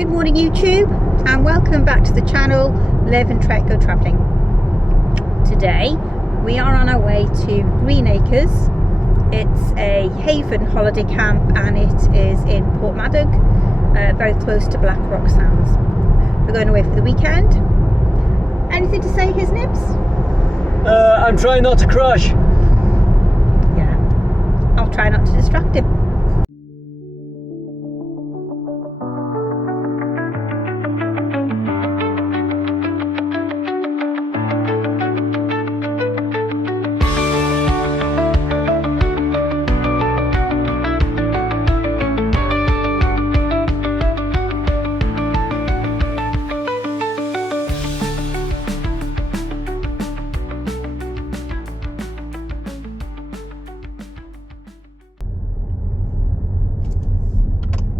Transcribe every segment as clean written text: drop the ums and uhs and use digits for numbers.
Good morning YouTube, and welcome back to the channel Live and Trek Go Travelling. Today we are on our way to Greenacres. It's a haven holiday camp and it is in Porthmadog, very close to Black Rock Sands. We're going away for the weekend. Anything to say, his nibs? I'm trying not to crash. Yeah, I'll try not to distract him.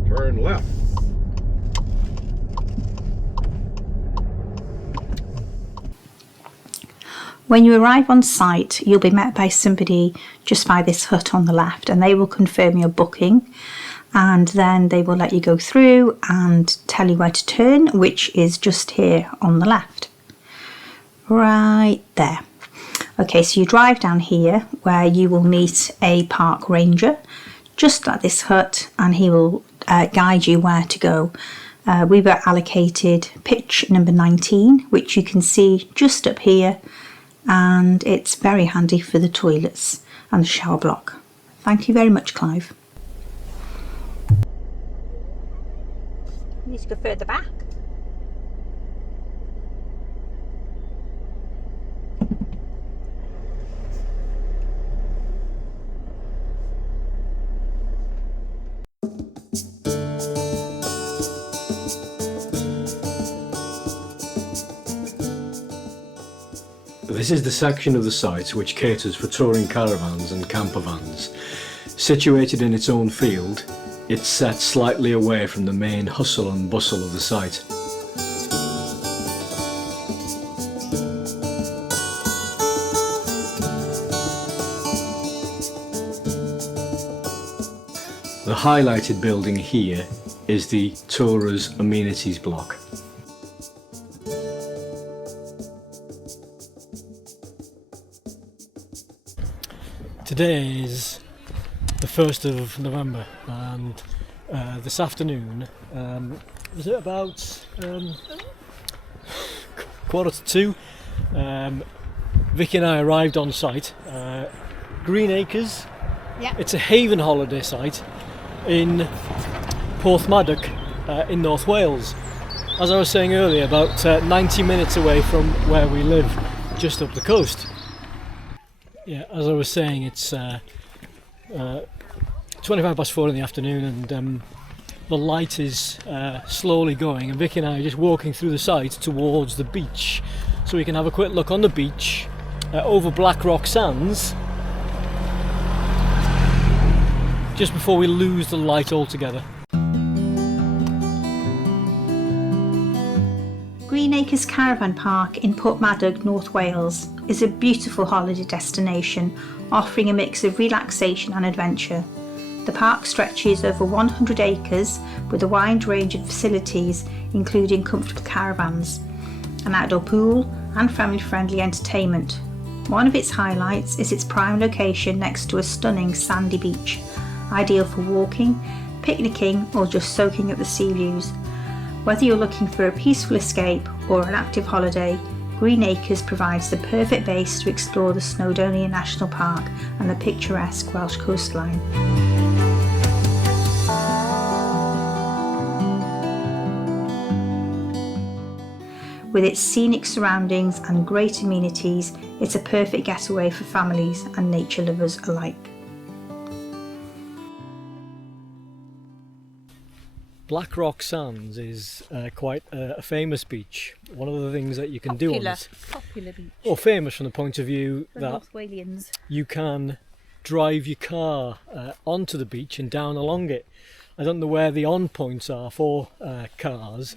Turn left. When you arrive on site, you'll be met by somebody just by this hut on the left, and they will confirm your booking, and then they will let you go through and tell you where to turn, which is just here on the left. Right there. Okay, so you drive down here where you will meet a park ranger just at this hut, and he will guide you where to go. We were allocated pitch number 19, which you can see just up here, and it's very handy for the toilets and the shower block. Thank you very much, Clive. Need to go further back. This is the section of the site which caters for touring caravans and camper vans. Situated in its own field, it's set slightly away from the main hustle and bustle of the site. The highlighted building here is the Tourers Amenities Block. Today is the 1st of November, and this afternoon, was it about 1:45? Vicky and I arrived on site, Greenacres. Yeah. It's a haven holiday site in Porthmadog in North Wales. As I was saying earlier, about 90 minutes away from where we live, just up the coast. Yeah, as I was saying, it's 4:25 in the afternoon, and the light is slowly going, and Vicky and I are just walking through the site towards the beach, so we can have a quick look on the beach over Black Rock Sands just before we lose the light altogether. Greenacres Caravan Park in Porthmadog, North Wales is a beautiful holiday destination offering a mix of relaxation and adventure. The park stretches over 100 acres with a wide range of facilities including comfortable caravans, an outdoor pool and family-friendly entertainment. One of its highlights is its prime location next to a stunning sandy beach, ideal for walking, picnicking or just soaking up the sea views. Whether you're looking for a peaceful escape or an active holiday, Greenacres provides the perfect base to explore the Snowdonia National Park and the picturesque Welsh coastline. With its scenic surroundings and great amenities, it's a perfect getaway for families and nature lovers alike. Black Rock Sands is quite a famous beach. One of the things that you can do on it, Popular beach. or famous from the point of view For that North Walians. you can drive your car onto the beach and down along it. I don't know where the on points are for cars,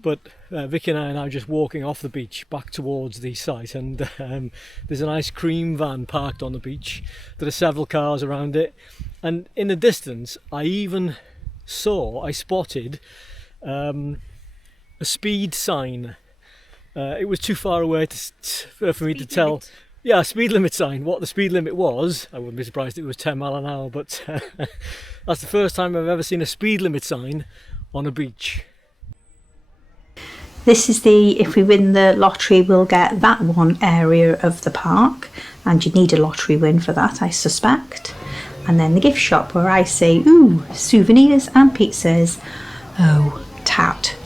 but Vicky and I are now just walking off the beach back towards the site, and there's an ice cream van parked on the beach. There are several cars around it, and in the distance I spotted a speed sign. It was too far away for me to tell. Yeah, a speed limit sign. What the speed limit was, I wouldn't be surprised if it was 10 mile an hour, but that's the first time I've ever seen a speed limit sign on a beach. This is if we win the lottery, we'll get that one area of the park, and you need a lottery win for that, I suspect. And then the gift shop where I say, ooh, souvenirs and pizzas. Oh, tout.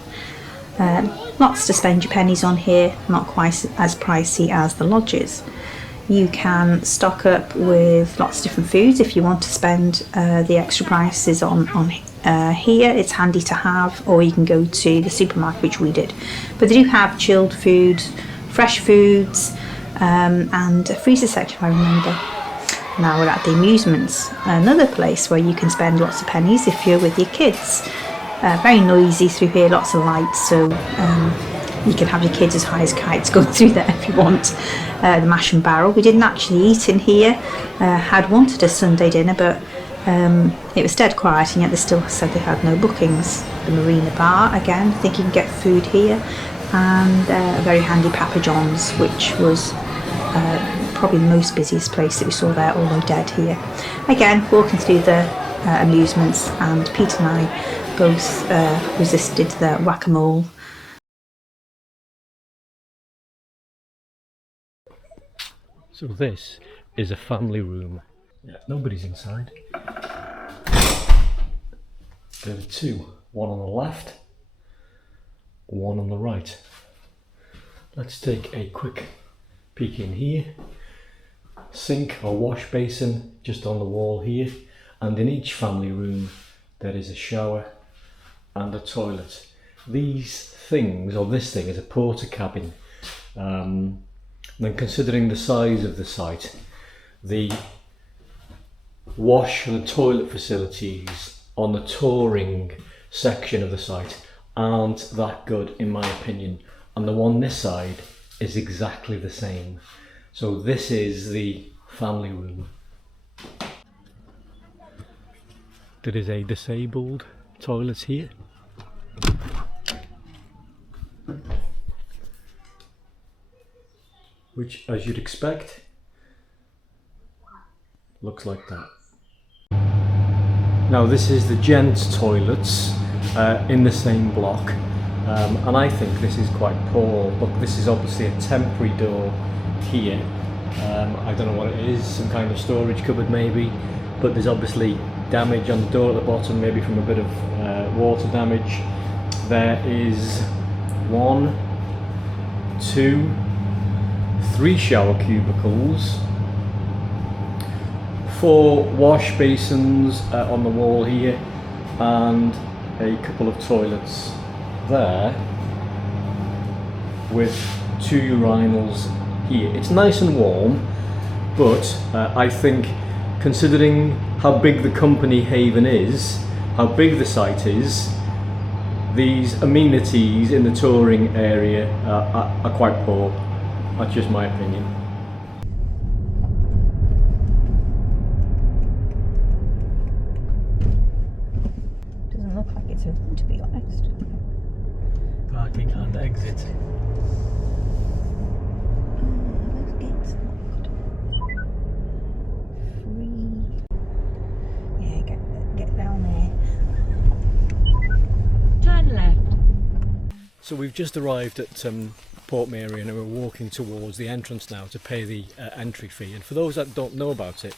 Lots to spend your pennies on here, not quite as pricey as the lodges. You can stock up with lots of different foods if you want to spend the extra prices on here. It's handy to have, or you can go to the supermarket, which we did. But they do have chilled food, fresh foods, and a freezer section, if I remember. Now we're at the amusements, another place where you can spend lots of pennies if you're with your kids. Very noisy through here, lots of lights, so you can have your kids as high as kites going through there if you want. The mash and barrel, we didn't actually eat in here, had wanted a Sunday dinner, but it was dead quiet, and yet they still said they had no bookings. The Marina Bar, again, I think you can get food here, and a very handy Papa John's, which was probably the most busiest place that we saw there, although dead here. Again, walking through the amusements, and Peter and I both resisted the whack-a-mole. So this is a family room. Yeah, nobody's inside. There are two, one on the left, one on the right. Let's take a quick peek in here. Sink or wash basin just on the wall here, and in each family room there is a shower and a toilet. These things, or this thing, is a porta cabin. Then considering the size of the site, the wash and the toilet facilities on the touring section of the site aren't that good in my opinion, and the one this side is exactly the same. So this is the family room. There is a disabled toilet here. Which, as you'd expect, looks like that. Now this is the gents' toilets in the same block, and I think this is quite poor. Look, this is obviously a temporary door here. I don't know what it is, some kind of storage cupboard maybe, but there's obviously damage on the door at the bottom, maybe from a bit of water damage. There is 1, 2, 3 shower cubicles, 4 wash basins on the wall here, and a couple of toilets there with 2 urinals here. It's nice and warm, but I think, considering how big the company Haven is, how big the site is, these amenities in the touring area are quite poor. That's just my opinion. Doesn't look like it's open, to be honest. Parking and exit. Those gates locked. Free. Yeah, get down there. Turn left. So we've just arrived at Portmeirion, and we're walking towards the entrance now to pay the entry fee. And for those that don't know about it,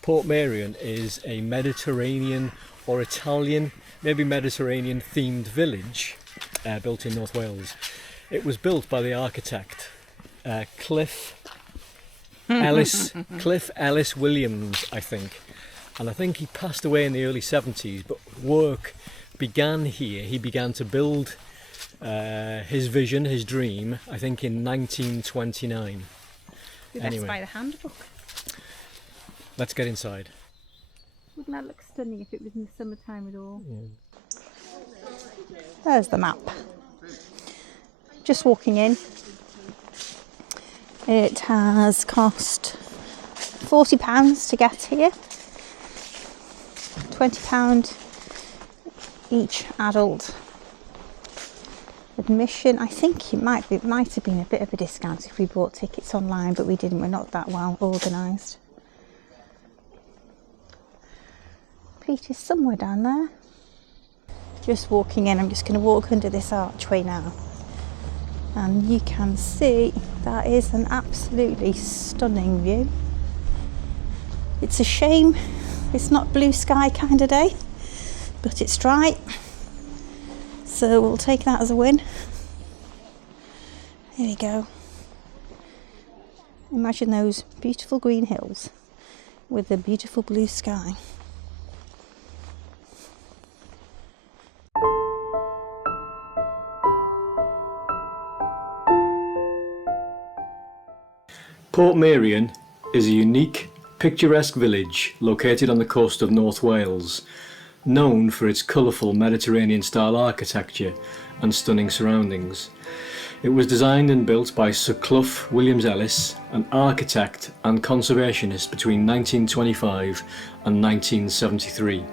Portmeirion is a Mediterranean or Italian, maybe Mediterranean themed village built in North Wales. It was built by the architect Cliff Ellis Williams, I think, and I think he passed away in the early 70s, but work began here. He began to build his vision, his dream, I think in 1929. Anyway, buy the handbook. Let's get inside. Wouldn't that look stunning if it was in the summertime at all? Yeah. There's the map. Just walking in. It has cost £40 to get here. £20 each adult Admission, I think it might have been a bit of a discount if we bought tickets online, but we didn't. We're not that well organised. Peter's somewhere down there. Just walking in. I'm just going to walk under this archway now, and you can see that is an absolutely stunning view. It's a shame it's not blue sky kind of day, but it's dry, so we'll take that as a win. There we go. Imagine those beautiful green hills with the beautiful blue sky. Portmeirion is a unique, picturesque village located on the coast of North Wales, known for its colourful Mediterranean-style architecture and stunning surroundings. It was designed and built by Sir Clough Williams-Ellis, an architect and conservationist between 1925 and 1973.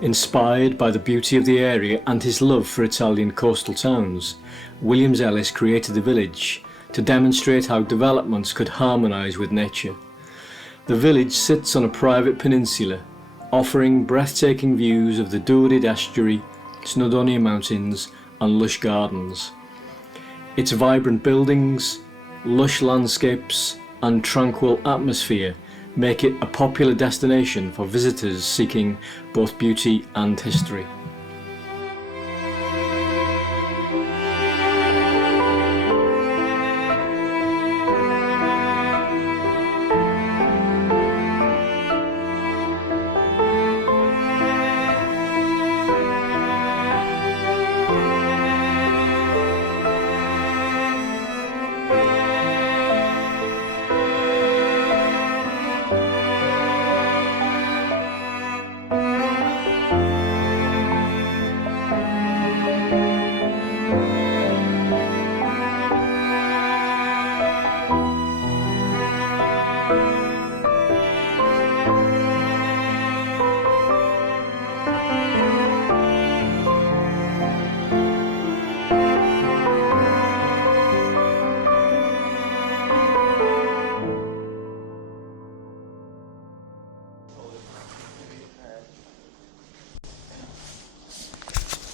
Inspired by the beauty of the area and his love for Italian coastal towns, Williams-Ellis created the village to demonstrate how developments could harmonise with nature. The village sits on a private peninsula, offering breathtaking views of the Dwryd Estuary, Snowdonia Mountains and lush gardens. Its vibrant buildings, lush landscapes and tranquil atmosphere make it a popular destination for visitors seeking both beauty and history.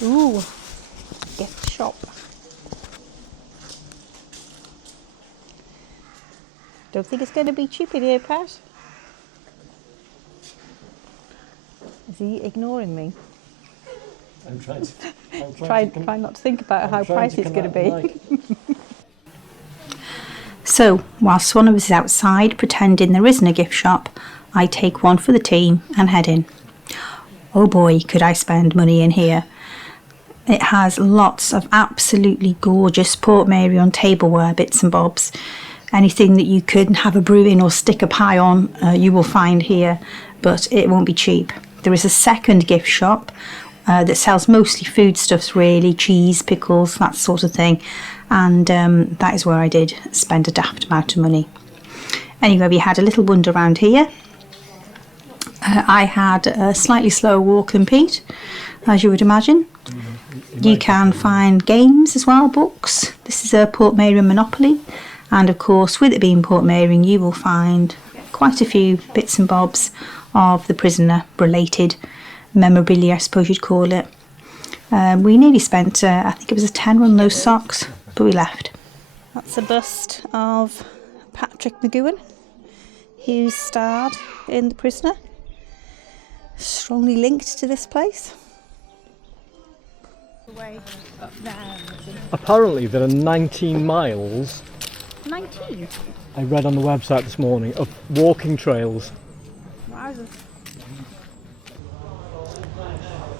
Ooh, gift shop. Don't think it's going to be cheap in here, Pat. Is he ignoring me? I'm trying to try not to think about how pricey it's going to be. So, whilst one of us is outside pretending there isn't a gift shop, I take one for the team and head in. Oh boy, could I spend money in here. It has lots of absolutely gorgeous Portmeirion tableware bits and bobs. Anything that you could have a brew in or stick a pie on, you will find here, but it won't be cheap. There is a second gift shop that sells mostly foodstuffs really, cheese, pickles, that sort of thing, and that is where I did spend a daft amount of money. Anyway, we had a little wander around here. I had a slightly slower walk than Pete, as you would imagine. You can find games as well, books. This is a Portmeirion Monopoly, and of course with it being Portmeirion you will find quite a few bits and bobs of the prisoner related memorabilia, I suppose you'd call it. We nearly spent, I think it was a tenner on those socks, but we left. That's a bust of Patrick McGowan, who starred in The Prisoner. Strongly linked to this place. Apparently there are 19 miles, 19? I read on the website this morning, of walking trails. Wowzers.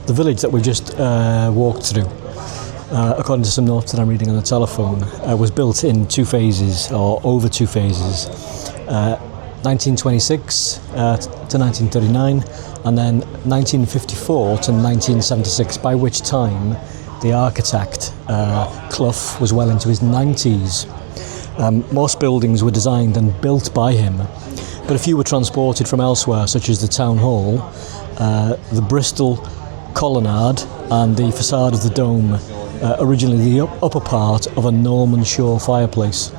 The village that we just walked through, according to some notes that I'm reading on the telephone, was built in two phases, or over two phases, 1926 to 1939, and then 1954 to 1976, by which time the architect, Clough, was well into his 90s. Most buildings were designed and built by him, but a few were transported from elsewhere, such as the town hall, the Bristol colonnade and the facade of the dome originally the upper part of a Norman shore fireplace.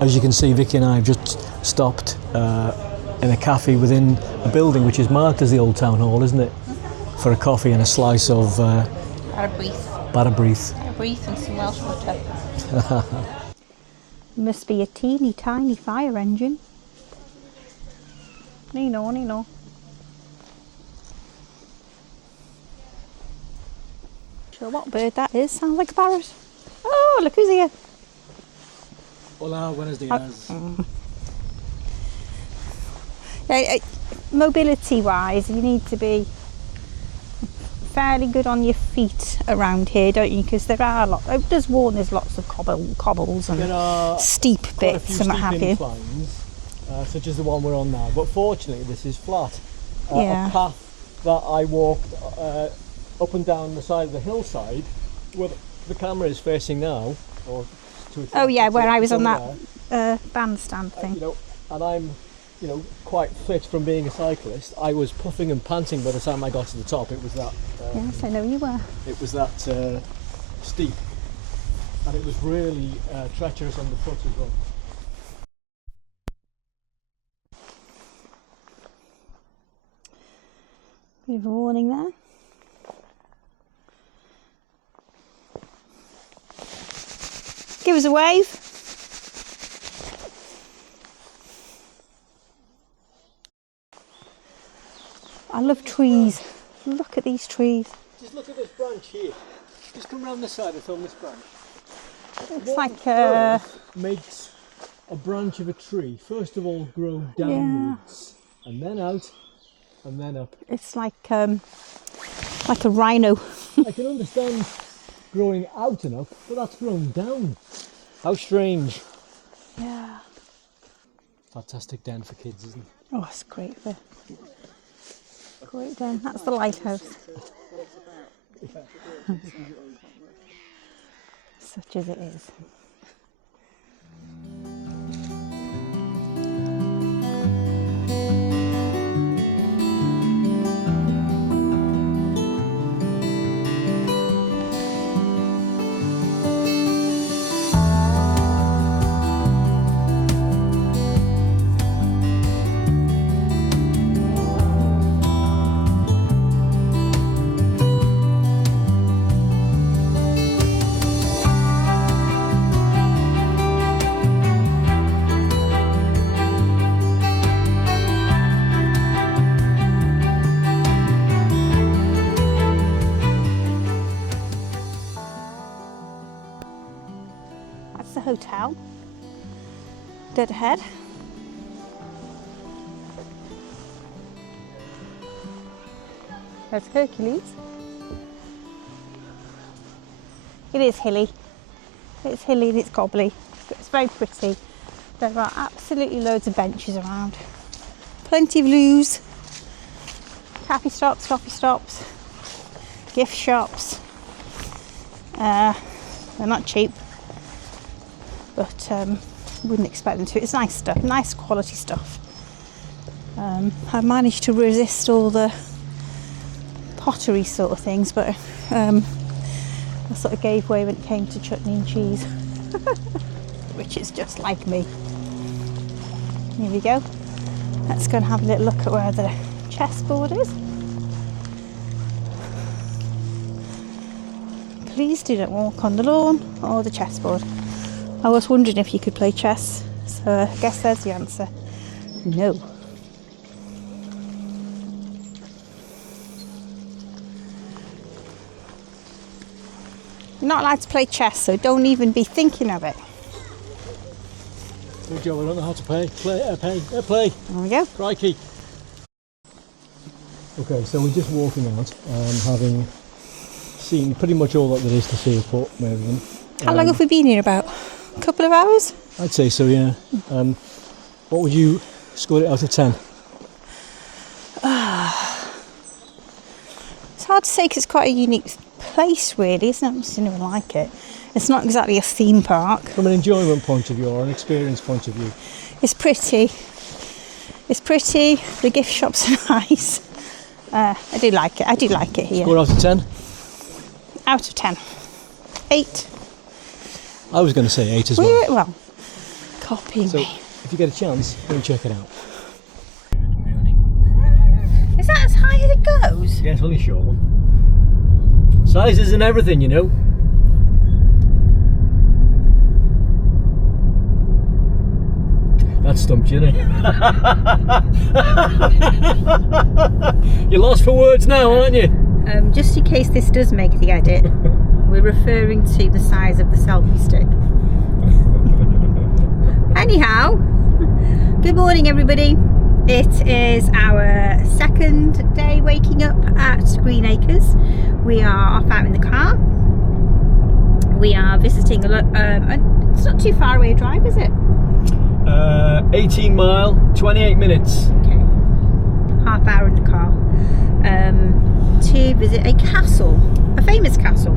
As you can see, Vicky and I have just stopped in a cafe within a building which is marked as the Old Town Hall, isn't it? For a coffee and a slice of Barabreath And some Welsh butter. Must be a teeny tiny fire engine. No. Sure what bird that is. Sounds like a parrot. Oh, look who's here. Hola, buenos días. Mobility wise, you need to be fairly good on your feet around here, don't you? Because there are there's lots of cobbles and steep bits and what have you. Inclines, such as the one we're on now, but fortunately this is flat. Yeah. A path that I walked up and down the side of the hillside, where the camera is facing now, or where I was on that bandstand thing. And I'm, quite fit from being a cyclist. I was puffing and panting by the time I got to the top. It was that. Yes, I know you were. It was that steep, and it was really treacherous underfoot as well. Bit of a warning there. Give us a wave. I love trees. Look at these trees. Just look at this branch here. Just come round this side and film this branch. It's like makes a branch of a tree first of all grow downwards, and then out, and then up. It's like a rhino. I can understand growing out and up, but that's grown down. How strange. Yeah. Fantastic den for kids, isn't it? Oh, it's great den. That's the lighthouse. Such as it is. Hotel dead ahead. There's Hercules. It is hilly. It's hilly and it's gobbly. It's very pretty. There are absolutely loads of benches around. Plenty of loos, cafe stops, coffee stops, gift shops. They're not cheap, but wouldn't expect them to. It's nice stuff, nice quality stuff. I managed to resist all the pottery sort of things, but I sort of gave way when it came to chutney and cheese, which is just like me. Here we go. Let's go and have a little look at where the chessboard is. Please do not walk on the lawn or the chessboard. I was wondering if you could play chess, so I guess there's the answer. No. You're not allowed to play chess, so don't even be thinking of it. Good job, I don't know how to play. Play. There we go. Crikey. Okay, so we're just walking out, having seen pretty much all that there is to see at Portmeirion. How long have we been here about? A couple of hours? I'd say so, yeah. What would you score it out of 10? It's hard to say because it's quite a unique place, really, isn't it? I've seen anyone like it. It's not exactly a theme park. From an enjoyment point of view or an experience point of view? It's pretty. It's pretty. The gift shops are nice. I do like it. I do like it here. Score out of 10? Out of 10. 8. I was going to say 8 as well. Well, copy So, me. if you get a chance, go and check it out. Is that as high as it goes? Yeah, it's only a short one. Sizes and everything, you know. That stumped you, didn't it? You're lost for words now, aren't you? Just in case this does make the edit, we're referring to the size of the selfie stick. Anyhow, good morning everybody. It is our second day waking up at Greenacres. We are off out in the car. We are visiting it's not too far away a drive, is it? 18 mile, 28 minutes. Okay. Half hour in the car. To visit a castle, a famous castle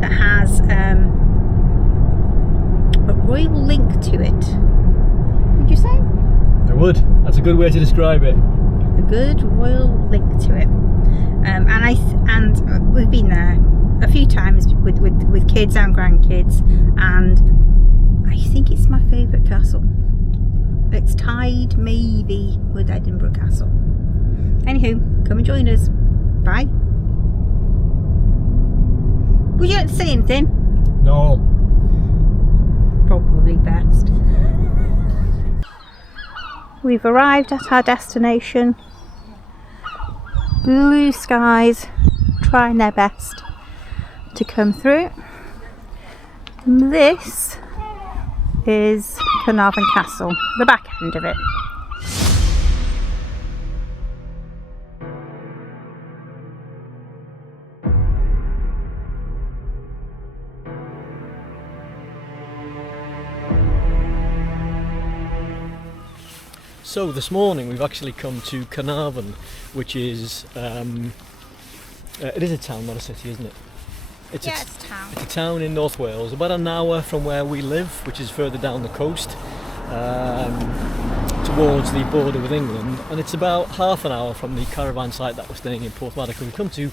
that has a royal link to it. Would you say? I would. That's a good way to describe it. A good royal link to it. And we've been there a few times with kids and grandkids, and I think it's my favourite castle. It's tied maybe with Edinburgh Castle. Anywho, come and join us. Bye. Would you like to say anything? No. Probably best. We've arrived at our destination. Blue skies trying their best to come through. This is Caernarfon Castle, the back end of it. So this morning we've actually come to Caernarfon, which is it is a town, not a city, isn't it? It's It's a town. It's a town in North Wales, about an hour from where we live, which is further down the coast, towards the border with England, and it's about half an hour from the caravan site that we're staying in Porthmadog. We've come to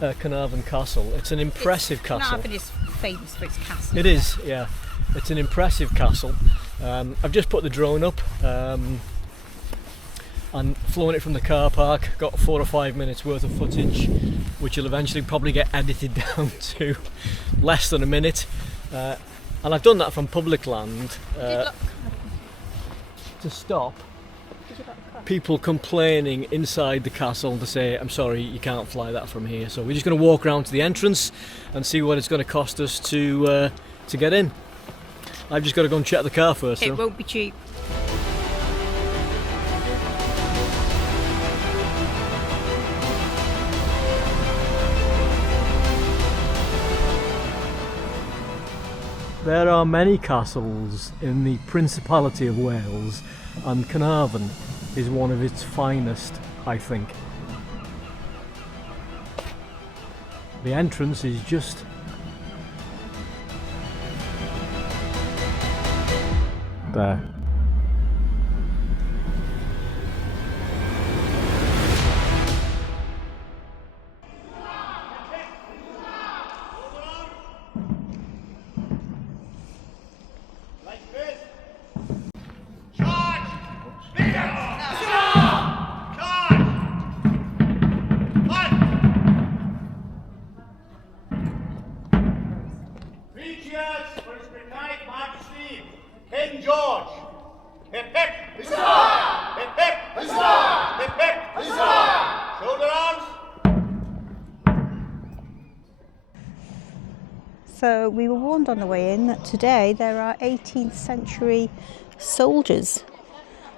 Caernarfon Castle. It's an impressive castle. Caernarfon is famous for its castle. It is, yeah. It's an impressive castle. I've just put the drone up and flown it from the car park. Got 4 or 5 minutes worth of footage, which will eventually probably get edited down to less than a minute. And I've done that from public land to stop people complaining inside the castle to say, I'm sorry, you can't fly that from here. So we're just going to walk around to the entrance and see what it's going to cost us to get in. I've just got to go and check the car first. It won't be cheap. There are many castles in the Principality of Wales, and Caernarfon is one of its finest, I think. The entrance is just there. King George! Hip hip! Huzzah! Hip hip! Huzzah! Hip hip! Huzzah! Shoulder arms! So we were warned on the way in that today there are 18th century soldiers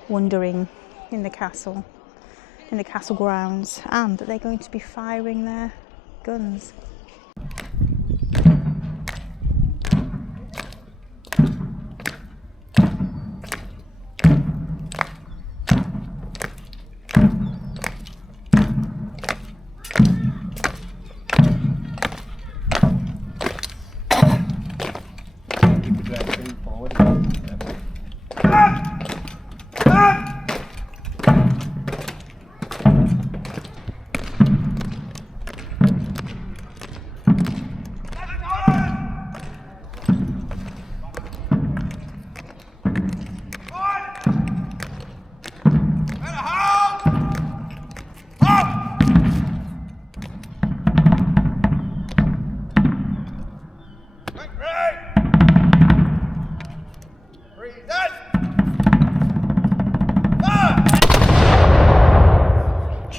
wandering in the castle grounds, and that they're going to be firing their guns.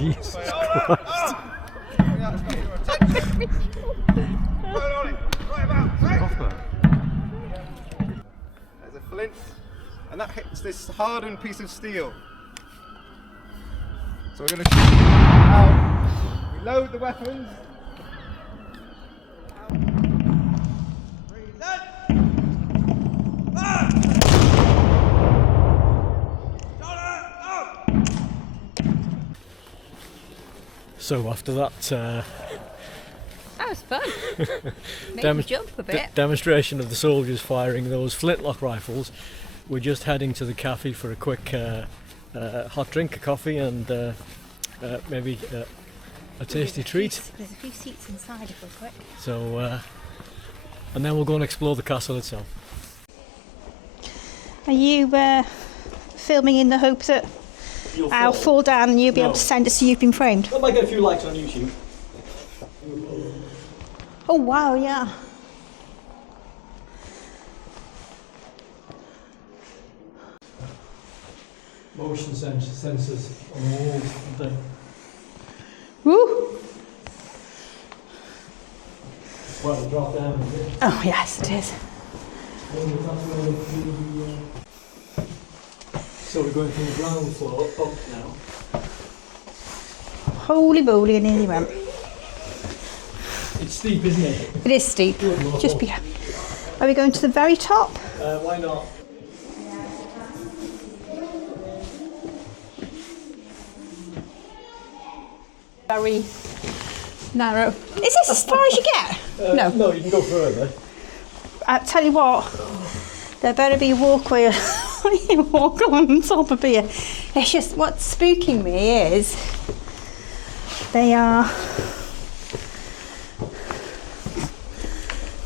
Jesus Christ. There's a flint, and that hits this hardened piece of steel. So we're going to shoot out. We load the weapons. So after that That was fun. Made me jump a bit. demonstration of the soldiers firing those flintlock rifles, we're just heading to the cafe for a quick hot drink, a coffee, and maybe a tasty treat. There's a few seats inside if we're quick. So, and then we'll go and explore the castle itself. Are you filming in the hope that I'll fall down and you'll be able to send us so you've been framed? I might get a few likes on YouTube. Oh wow, yeah. Motion sensors on the walls, aren't they? Woo! Well, drop down a bit. Oh yes, it is. So we're going from the ground floor up now. Holy moly, I nearly went. It's steep, isn't it? It is steep. Just be. Are we going to the very top? Why not? Very narrow. Is this as far as you get? No. No, you can go further. I tell you what, there better be a walkway. You walk on top of here. It's just what's spooking me is they are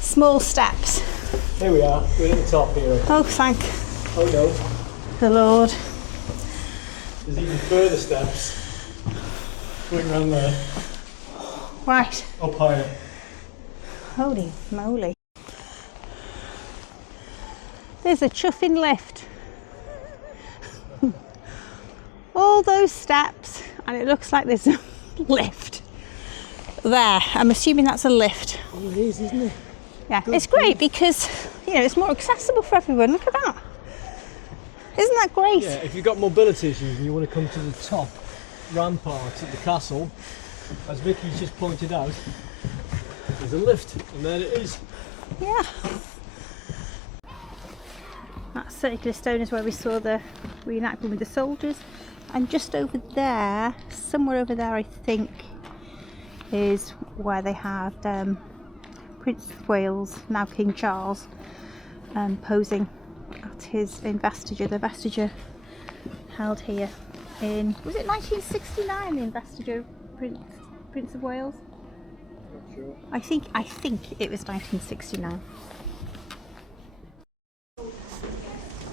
small steps. Here we are. We're at the top here. Oh, thank Oh no. the Lord. There's even further steps going around there. Right. Up higher. Holy moly. There's a chuffing lift. All those steps, and it looks like there's a lift there. I'm assuming that's a lift. Oh, it is, isn't it? Yeah, it's great because, you know, it's more accessible for everyone. Look at that. Isn't that great? Yeah, if you've got mobility issues and you want to come to the top ramparts at the castle, as Vicky's just pointed out, there's a lift, and there it is. Yeah. That circular stone is where we saw the reenactment with the soldiers. And just over there, somewhere over there I think, is where they had Prince of Wales, now King Charles, posing at his investiture. The investiture held here in, was it 1969, the investiture of Prince of Wales? Not sure. I think it was 1969.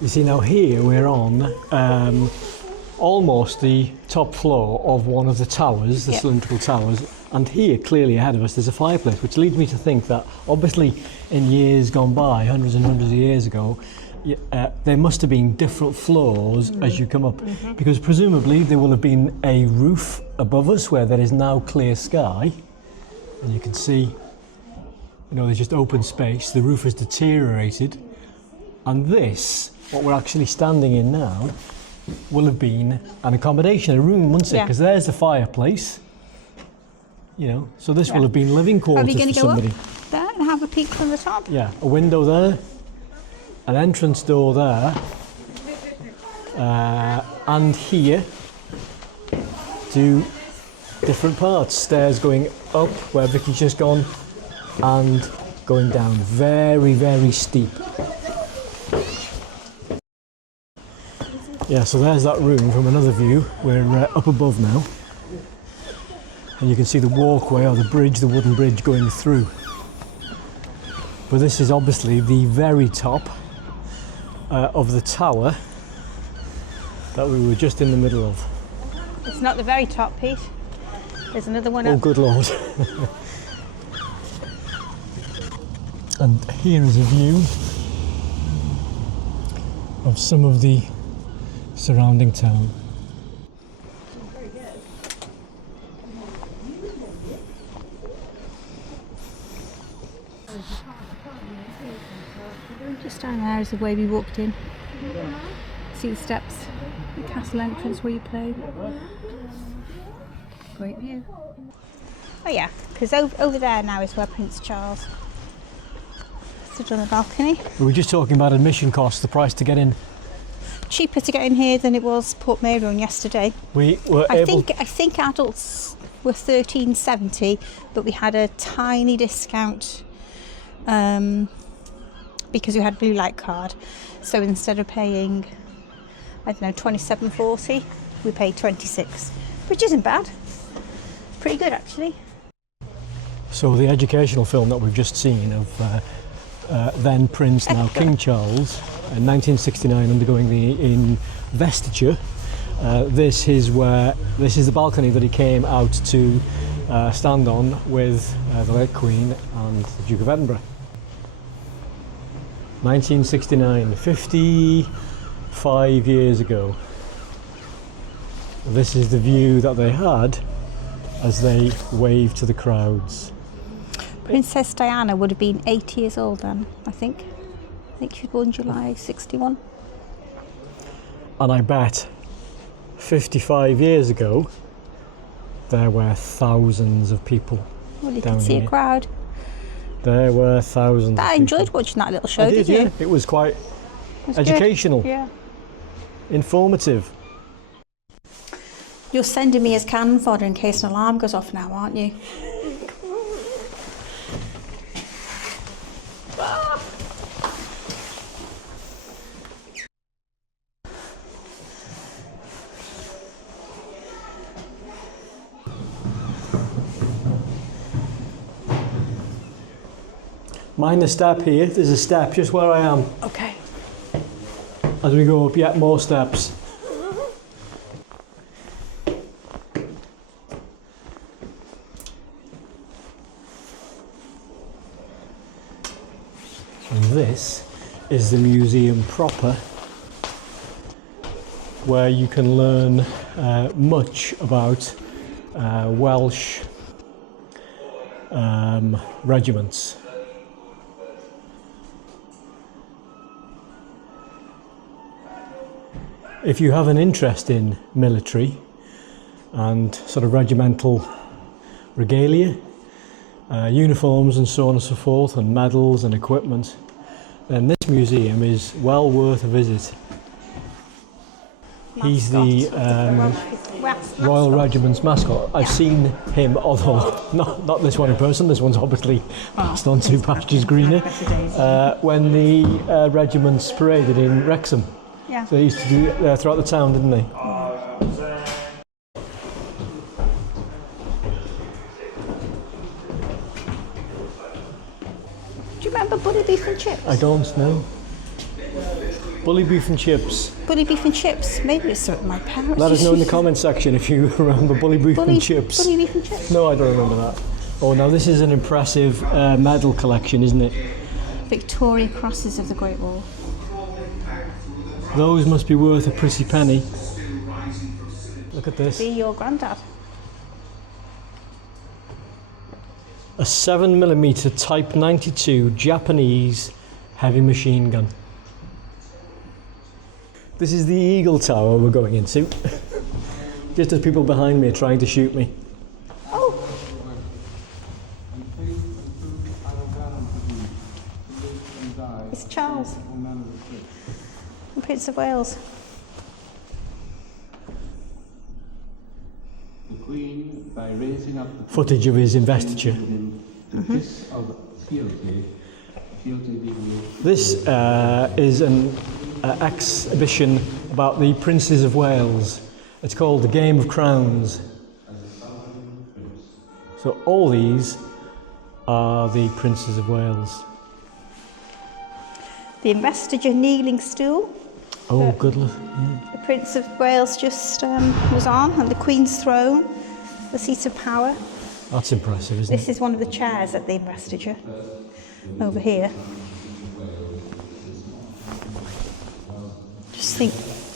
You see, now here we're on almost the top floor of one of the towers, the cylindrical towers, and here clearly ahead of us there's a fireplace, which leads me to think that obviously in years gone by, hundreds and hundreds of years ago, there must have been different floors as you come up, because presumably there will have been a roof above us where there is now clear sky, and you can see, you know, there's just open space, the roof has deteriorated, and this, what we're actually standing in now, will have been an accommodation, a room, wouldn't it? Because there's the fireplace, you know, so this will have been living quarters for somebody. Are we going to go up there and have a peek from the top? Yeah, a window there, an entrance door there, and here, to different parts. Stairs going up where Vicky's just gone, and going down. Very, very steep. Yeah, so there's that room from another view. We're up above now. And you can see the walkway or the bridge, the wooden bridge going through. But this is obviously the very top of the tower that we were just in the middle of. It's not the very top, Pete. There's another one up. Oh, good Lord. And here is a view of some of the surrounding town. Just down there is the way we walked in. See the steps, the castle entrance where you play. Great view. Oh yeah, because over there now is where Prince Charles stood on the balcony. We were just talking about admission costs, the price to get in. Cheaper to get in here than it was Portmeirion yesterday. We were I think adults were $13.70, but we had a tiny discount because we had blue light card. So instead of paying, I don't know, $27.40, we paid $26, which isn't bad. Pretty good actually. So the educational film that we've just seen of then Prince, now King Charles, in 1969 undergoing the investiture. This is the balcony that he came out to stand on with the late Queen and the Duke of Edinburgh. 1969, 55 years ago. This is the view that they had as they waved to the crowds. Princess Diana would have been 8 years old then, I think. I think she was born July 61. And I bet 55 years ago there were thousands of people. Well, you down can see here. a crowd. There were thousands I of people. enjoyed watching that little show, I did, you? yeah. It was quite It was educational, good. Yeah. informative. You're sending me as cannon fodder in case an alarm goes off now, aren't you? Mind the step here. There's a step just where I am. Okay. As we go up, yet more steps. And this is the museum proper, where you can learn much about Welsh regiments. If you have an interest in military and sort of regimental regalia, uniforms and so on and so forth, and medals and equipment, then this museum is well worth a visit. He's the Royal Regiment's mascot. I've seen him, although not this one in person, this one's obviously passed on to Pastures Greener, when the regiments paraded in Wrexham. Yeah. So they used to do it throughout the town, didn't they? Do you remember Bully Beef and Chips? I don't know. Bully beef and chips. Bully Beef and Chips. Maybe it's something my parents Let us know in the used to- comment section if you remember bully beef and chips. Bully Beef and Chips. No, I don't remember that. Oh, now this is an impressive medal collection, isn't it? Victoria Crosses of the Great Wall. Those must be worth a pretty penny. Look at this. Be your granddad. A 7mm Type 92 Japanese heavy machine gun. This is the Eagle Tower we're going into. Just as people behind me are trying to shoot me. Oh! It's Charles. Prince of Wales. The Queen, by raising up the Footage of his investiture. the kiss of fealty being This is an exhibition about the Princes of Wales. It's called The Game of Crowns. So all these are the Princes of Wales. The investiture kneeling stool. Oh, good luck. The Prince of Wales just was on, and the Queen's throne, the seat of power. That's impressive, isn't This is one of the chairs at the investiture, over here. Just think,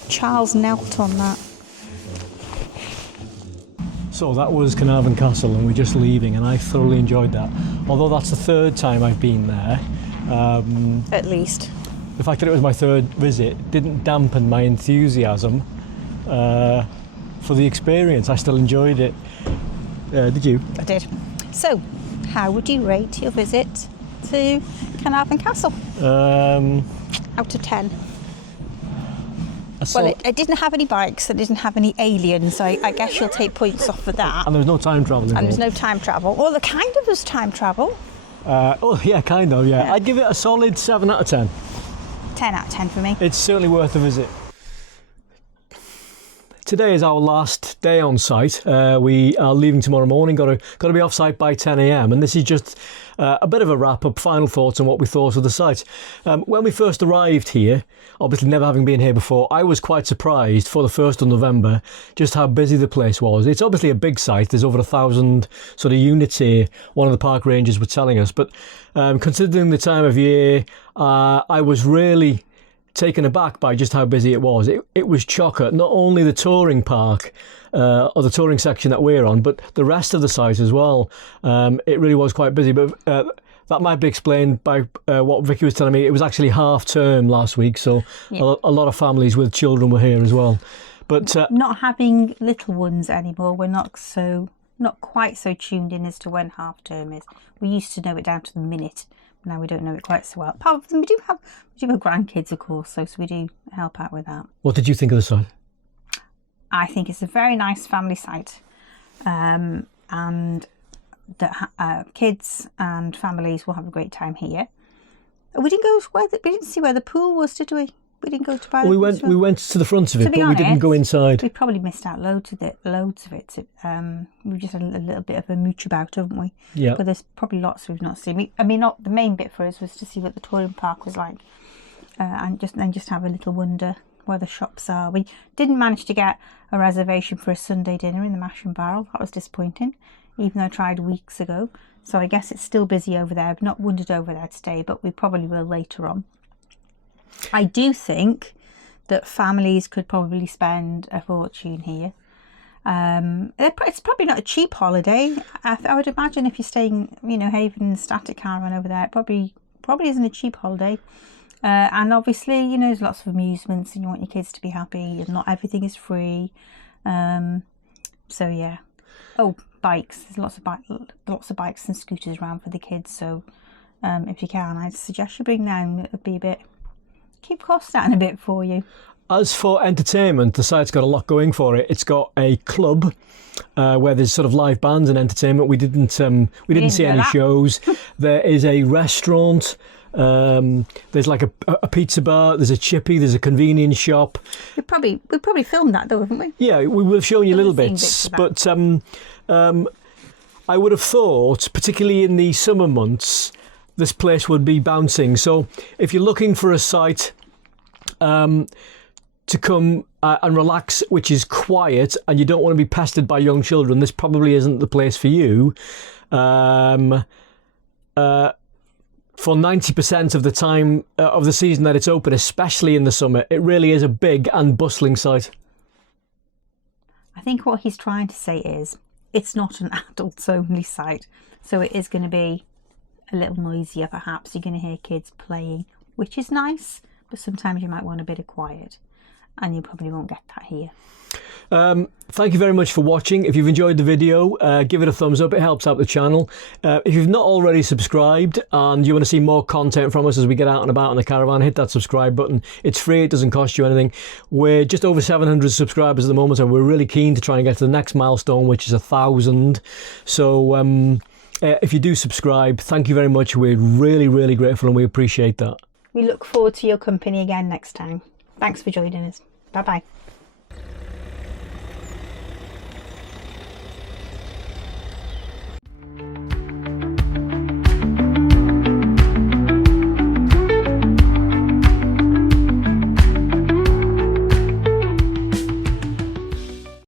Charles knelt on that. it? So that was Caernarfon Castle, and we're just leaving, and I thoroughly enjoyed that. Although that's the third time I've been there. At least. the fact that it was my third visit didn't dampen my enthusiasm for the experience. I still enjoyed it. Did you? I did. So, how would you rate your visit to Caernarfon Castle? Out of 10. Well, it didn't have any bikes, it didn't have any aliens, so I guess you'll take points off for that. And there was no time travel involved. And there's no time travel. Well, there kind of was time travel. Oh, yeah, kind of, yeah. I'd give it a solid 7 out of 10. 10 out of 10 for me. It's certainly worth a visit. Today is our last day on site. We are leaving tomorrow morning. Got to be off site by 10 a.m. And this is just a bit of a wrap up, final thoughts on what we thought of the site. When we first arrived here, obviously never having been here before, I was quite surprised for the 1st of November just how busy the place was. It's obviously a big site. There's over 1,000 sort of units here. One of the park rangers were telling us, but considering the time of year, I was really taken aback by just how busy it was. It was chocker. Not only the touring park or the touring section that we're on, but the rest of the site as well. It really was quite busy, but that might be explained by what Vicky was telling me. It was actually half term last week, so a lot of families with children were here as well. But not having little ones anymore, we're not quite so tuned in as to when half term is. We used to know it down to the minute. Now we don't know it quite so well. Apart from we do have grandkids, of course, so we do help out with that. What did you think of the site? I think it's a very nice family site, and that kids and families will have a great time here. We didn't see where the pool was, did we? We didn't go to buy. We went to the front of it, but we didn't go inside. We probably missed out loads of it. We just had a little bit of a mooch about, haven't we? Yeah. But there's probably lots we've not seen. Not the main bit for us was to see what the touring park was like, and just have a little wonder where the shops are. We didn't manage to get a reservation for a Sunday dinner in the Mash and Barrel. That was disappointing, even though I tried weeks ago. So I guess it's still busy over there. I've not wandered over there today, but we probably will later on. I do think that families could probably spend a fortune here. It's probably not a cheap holiday. I would imagine if you're staying, Haven Static Caravan over there, it probably isn't a cheap holiday. And obviously, there's lots of amusements and you want your kids to be happy and not everything is free. So yeah. Oh, bikes. There's lots of bikes and scooters around for the kids. So if you can, I'd suggest you bring them. It'd be keep costs down a bit for you. As for entertainment, the site's got a lot going for it. It's got a club where there's sort of live bands and entertainment. We didn't see any shows. There is a restaurant. There's like a pizza bar. There's a chippy. There's a convenience shop. We probably filmed that though, haven't we? Yeah, we will show you little bits. But I would have thought, particularly in the summer months, this place would be bouncing. So if you're looking for a site to come and relax, which is quiet, and you don't want to be pestered by young children, this probably isn't the place for you. For 90% of the time of the season that it's open, especially in the summer, it really is a big and bustling site. I think what he's trying to say is it's not an adults-only site, so it is going to be a little noisier perhaps. You're going to hear kids playing, which is nice, but sometimes you might want a bit of quiet, and you probably won't get that here. Thank you very much for watching. If you've enjoyed the video, give it a thumbs up. It helps out the channel. If you've not already subscribed and you want to see more content from us as we get out and about in the caravan, hit that subscribe button. It's free. It doesn't cost you anything. We're just over 700 subscribers at the moment, and we're really keen to try and get to the next milestone, which is 1,000. So if you do subscribe, thank you very much. We're really, really grateful and we appreciate that. We look forward to your company again next time. Thanks for joining us. Bye-bye.